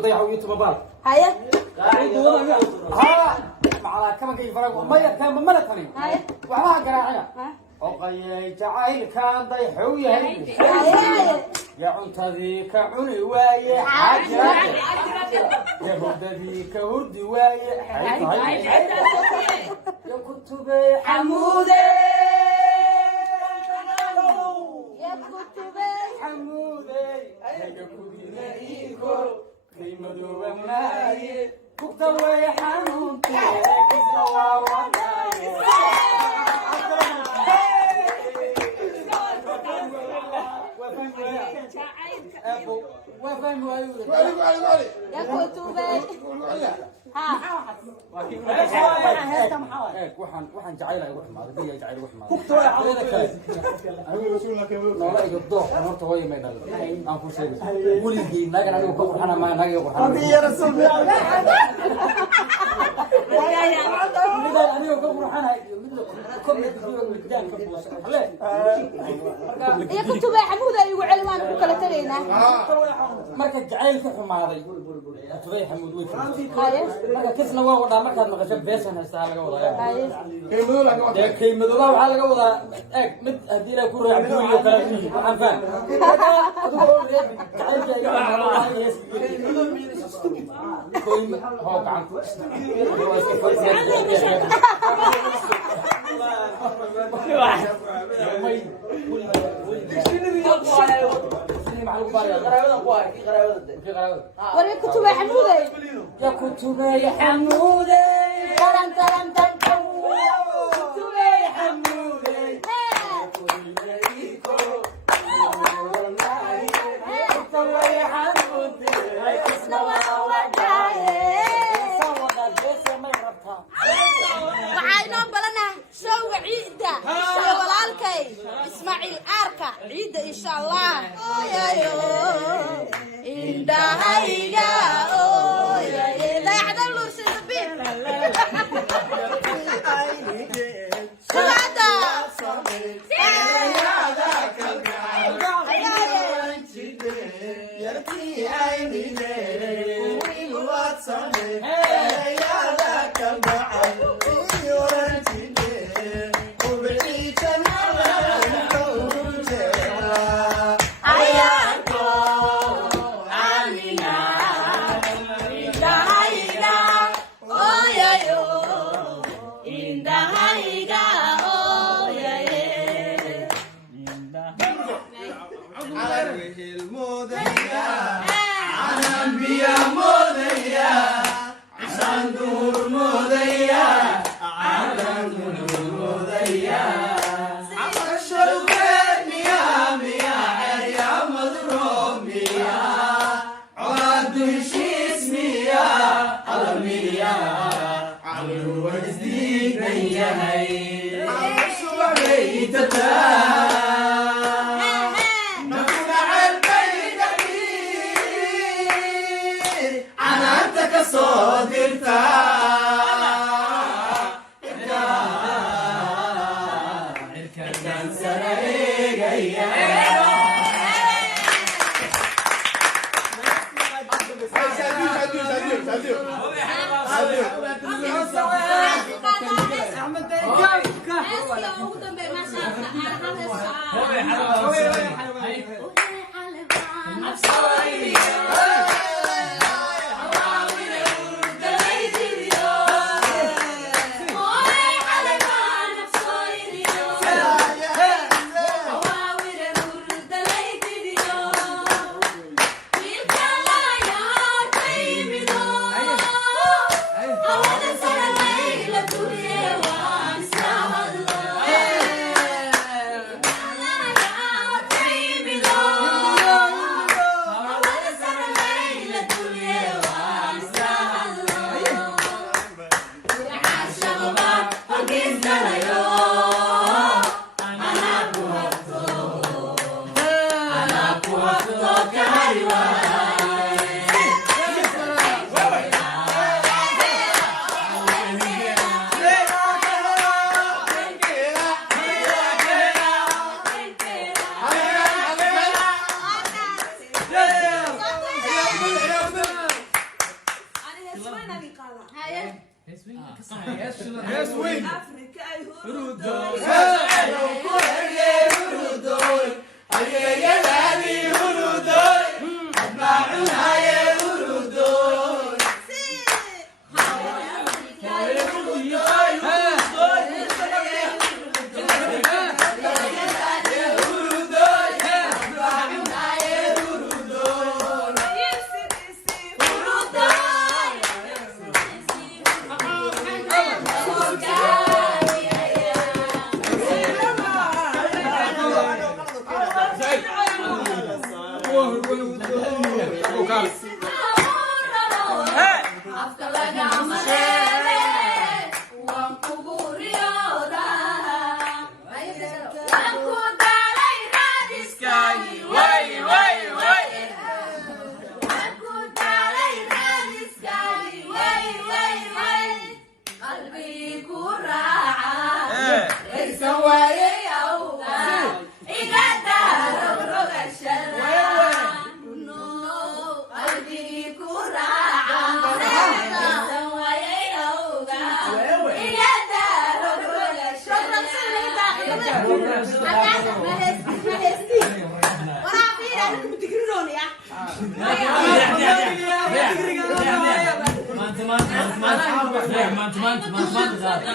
ضيعوا يوتيوب بال هيا ها معنا كمان كي فرق ما كان ما ثاني هيا وحنا قراعنا وقي جعيل كان ضيحوا يا يا عنتذي كعني واي حاجه يا هردي كوردي واي يا كتبي حمودي يا كتبي حمودي يا كتبي كلمة وماي كتبي حمودي كسنا وواي وفهم يا كتبي waxaan jacaylahay wax ma adiga jacayl wax ma nolol iyo dooq horta way ma dhalay aan ku sheegay wuligii naga anigu ka qurxana ma naga iyo qurxana ya rasuul ya midda anigu ka qurxana midda komid midaan ka buusan hale يا كتبي حمود ايغو علمان ku kala tagayna marka jacaylka xumaaday kutubay xamuud way هاي marka kisna waa wadaa markaad maqasho beesan haysta laga wadaa هاي keymadu waxa laga wadaa eeg mid hadii la ku raaciyo kala yihiin waxaan faham adoo reeb jacaylka iga xumaaday koyma hoo gacantu waa iska fadhiyaa وري كتبي حمودي يا كتبي حمودي ترن ترن ترن كتبي حمودي waxaynu balana soo wiciida soo walaalkay Ismaaciil Arka ciida insha Allah ooyayo indahayga ooyayo daacada luursida bin salaada Mantap.